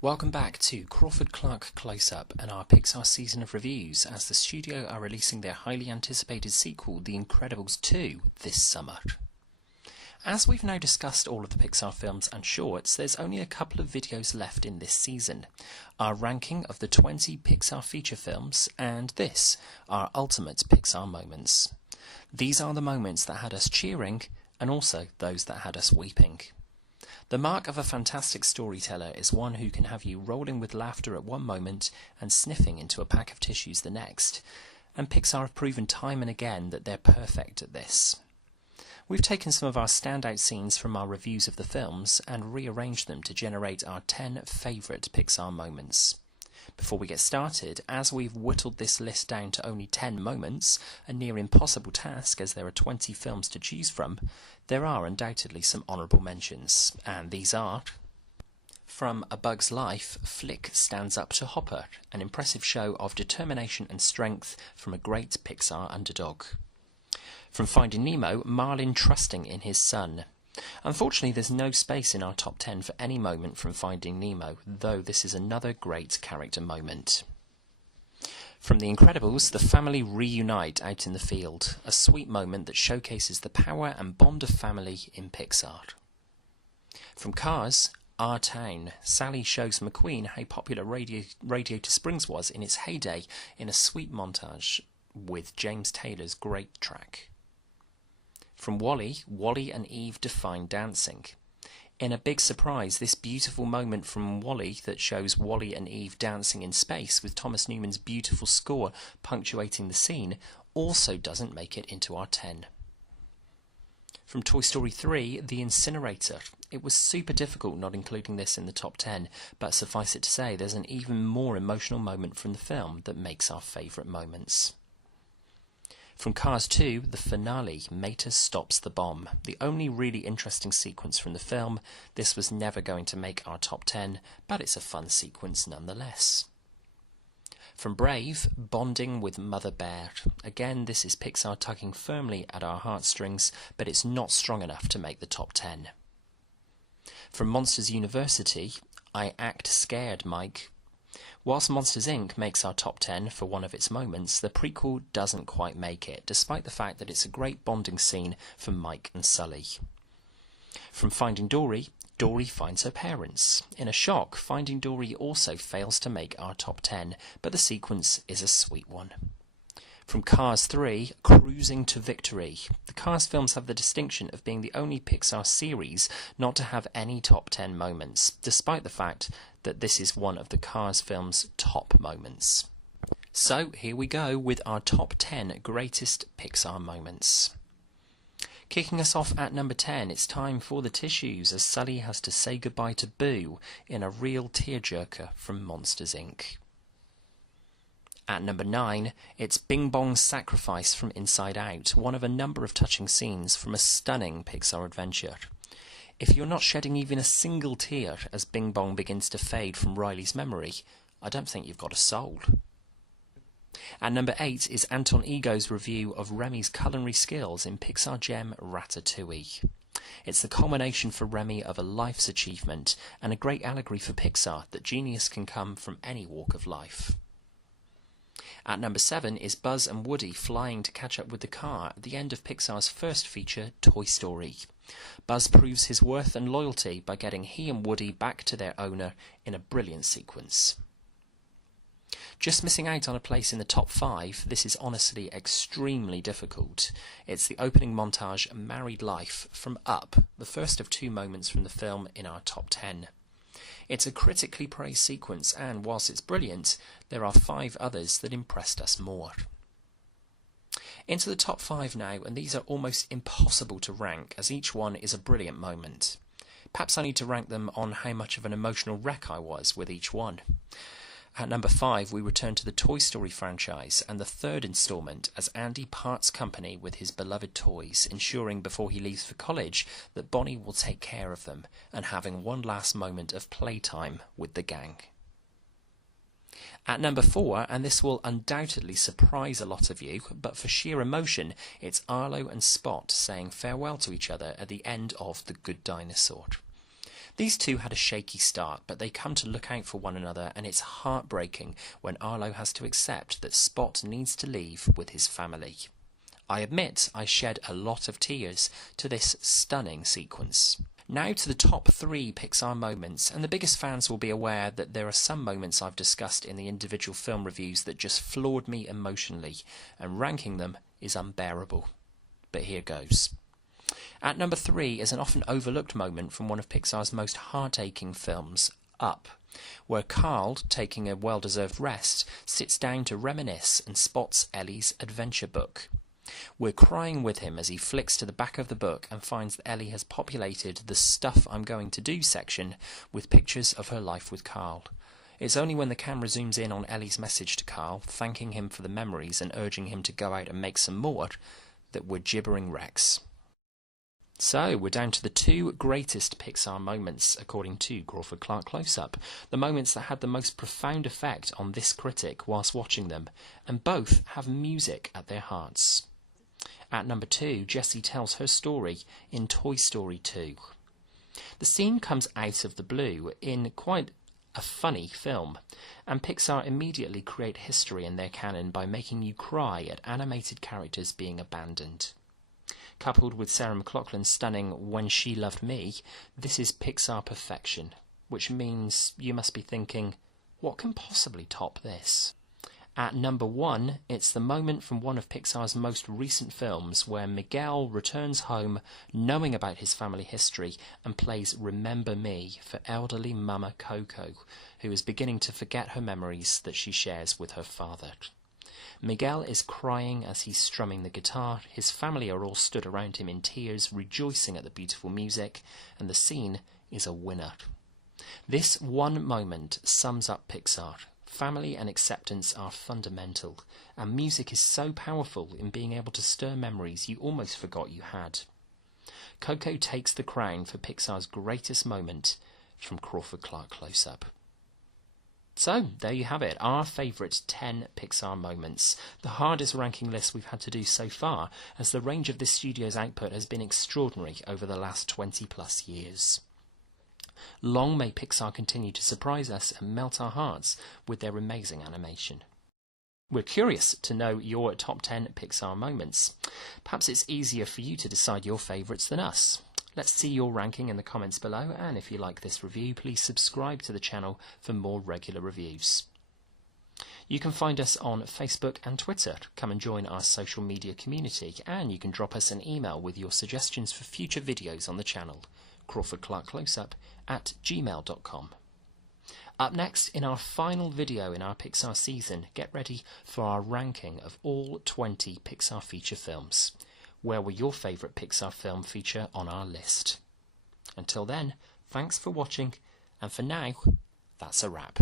Welcome back to Crawford-Clark Close-Up and our Pixar season of reviews as the studio are releasing their highly anticipated sequel, The Incredibles 2, this summer. As we've now discussed all of the Pixar films and shorts, there's only a couple of videos left in this season. Our ranking of the 20 Pixar feature films and this, our ultimate Pixar moments. These are the moments that had us cheering and also those that had us weeping. The mark of a fantastic storyteller is one who can have you rolling with laughter at one moment and sniffing into a pack of tissues the next. And Pixar have proven time and again that they're perfect at this. We've taken some of our standout scenes from our reviews of the films and rearranged them to generate our 10 favourite Pixar moments. Before we get started, as we've whittled this list down to only 10 moments, a near impossible task as there are 20 films to choose from, there are undoubtedly some honourable mentions, and these are: from A Bug's Life, Flick stands up to Hopper, an impressive show of determination and strength from a great Pixar underdog. From Finding Nemo, Marlin trusting in his son. Unfortunately, there's no space in our top 10 for any moment from Finding Nemo, though this is another great character moment. From The Incredibles, the family reunite out in the field, a sweet moment that showcases the power and bond of family in Pixar. From Cars, Our Town, Sally shows McQueen how popular Radiator Springs was in its heyday in a sweet montage with James Taylor's great track. From Wall-E, Wall-E and Eve define dancing. In a big surprise, this beautiful moment from Wall-E that shows Wall-E and Eve dancing in space with Thomas Newman's beautiful score punctuating the scene also doesn't make it into our 10. From Toy Story 3, The Incinerator. It was super difficult not including this in the top 10, but suffice it to say there's an even more emotional moment from the film that makes our favourite moments. From Cars 2, the finale, Mater stops the bomb. The only really interesting sequence from the film. This was never going to make our top 10, but it's a fun sequence nonetheless. From Brave, bonding with Mother Bear. Again, this is Pixar tugging firmly at our heartstrings, but it's not strong enough to make the top 10. From Monsters University, I Act Scared, Mike. Whilst Monsters Inc. makes our top 10 for one of its moments, the prequel doesn't quite make it, despite the fact that it's a great bonding scene for Mike and Sully. From Finding Dory, Dory finds her parents. In a shock, Finding Dory also fails to make our top 10, but the sequence is a sweet one. From Cars 3, Cruising to Victory. The Cars films have the distinction of being the only Pixar series not to have any top 10 moments, despite the fact that this is one of the Cars films' top moments. So here we go with our top 10 greatest Pixar moments. Kicking us off at number 10, it's time for the tissues as Sully has to say goodbye to Boo in a real tearjerker from Monsters Inc. At number 9, it's Bing Bong's sacrifice from Inside Out, one of a number of touching scenes from a stunning Pixar adventure. If you're not shedding even a single tear as Bing Bong begins to fade from Riley's memory, I don't think you've got a soul. At number 8 is Anton Ego's review of Remy's culinary skills in Pixar gem Ratatouille. It's the culmination for Remy of a life's achievement and a great allegory for Pixar that genius can come from any walk of life. At number 7 is Buzz and Woody flying to catch up with the car at the end of Pixar's first feature, Toy Story. Buzz proves his worth and loyalty by getting he and Woody back to their owner in a brilliant sequence. Just missing out on a place in the top 5, this is honestly extremely difficult. It's the opening montage Married Life from Up, the first of 2 moments from the film in our top 10. It's a critically praised sequence and, whilst it's brilliant, there are 5 others that impressed us more. Into the top 5 now, and these are almost impossible to rank as each one is a brilliant moment. Perhaps I need to rank them on how much of an emotional wreck I was with each one. At number 5, we return to the Toy Story franchise and the third instalment as Andy parts company with his beloved toys, ensuring before he leaves for college that Bonnie will take care of them and having one last moment of playtime with the gang. At number 4, and this will undoubtedly surprise a lot of you, but for sheer emotion, it's Arlo and Spot saying farewell to each other at the end of The Good Dinosaur. These two had a shaky start, but they come to look out for one another, and it's heartbreaking when Arlo has to accept that Spot needs to leave with his family. I admit I shed a lot of tears to this stunning sequence. Now to the top 3 Pixar moments, and the biggest fans will be aware that there are some moments I've discussed in the individual film reviews that just floored me emotionally, and ranking them is unbearable. But here goes. At number 3 is an often overlooked moment from one of Pixar's most heart-aching films, Up, where Carl, taking a well-deserved rest, sits down to reminisce and spots Ellie's adventure book. We're crying with him as he flicks to the back of the book and finds that Ellie has populated the Stuff I'm Going to Do section with pictures of her life with Carl. It's only when the camera zooms in on Ellie's message to Carl, thanking him for the memories and urging him to go out and make some more, that we're gibbering wrecks. So, we're down to the 2 greatest Pixar moments, according to Crawford-Clark Close-Up, the moments that had the most profound effect on this critic whilst watching them, and both have music at their hearts. At number 2, Jessie tells her story in Toy Story 2. The scene comes out of the blue in quite a funny film, and Pixar immediately create history in their canon by making you cry at animated characters being abandoned. Coupled with Sarah McLachlan's stunning When She Loved Me, this is Pixar perfection, which means you must be thinking, what can possibly top this? At number 1, it's the moment from one of Pixar's most recent films where Miguel returns home knowing about his family history and plays Remember Me for elderly Mama Coco, who is beginning to forget her memories that she shares with her father. Miguel is crying as he's strumming the guitar, his family are all stood around him in tears, rejoicing at the beautiful music, and the scene is a winner. This one moment sums up Pixar. Family and acceptance are fundamental, and music is so powerful in being able to stir memories you almost forgot you had. Coco takes the crown for Pixar's greatest moment from Crawford-Clark Close-Up. So, there you have it, our favourite 10 Pixar moments. The hardest ranking list we've had to do so far, as the range of this studio's output has been extraordinary over the last 20 plus years. Long may Pixar continue to surprise us and melt our hearts with their amazing animation. We're curious to know your top 10 Pixar moments. Perhaps it's easier for you to decide your favourites than us. Let's see your ranking in the comments below, and if you like this review, please subscribe to the channel for more regular reviews. You can find us on Facebook and Twitter. Come and join our social media community, and you can drop us an email with your suggestions for future videos on the channel, crawfordclarkcloseup@gmail.com. Up next, in our final video in our Pixar season, get ready for our ranking of all 20 Pixar feature films. Where will your favourite Pixar film feature on our list? Until then, thanks for watching, and for now, that's a wrap.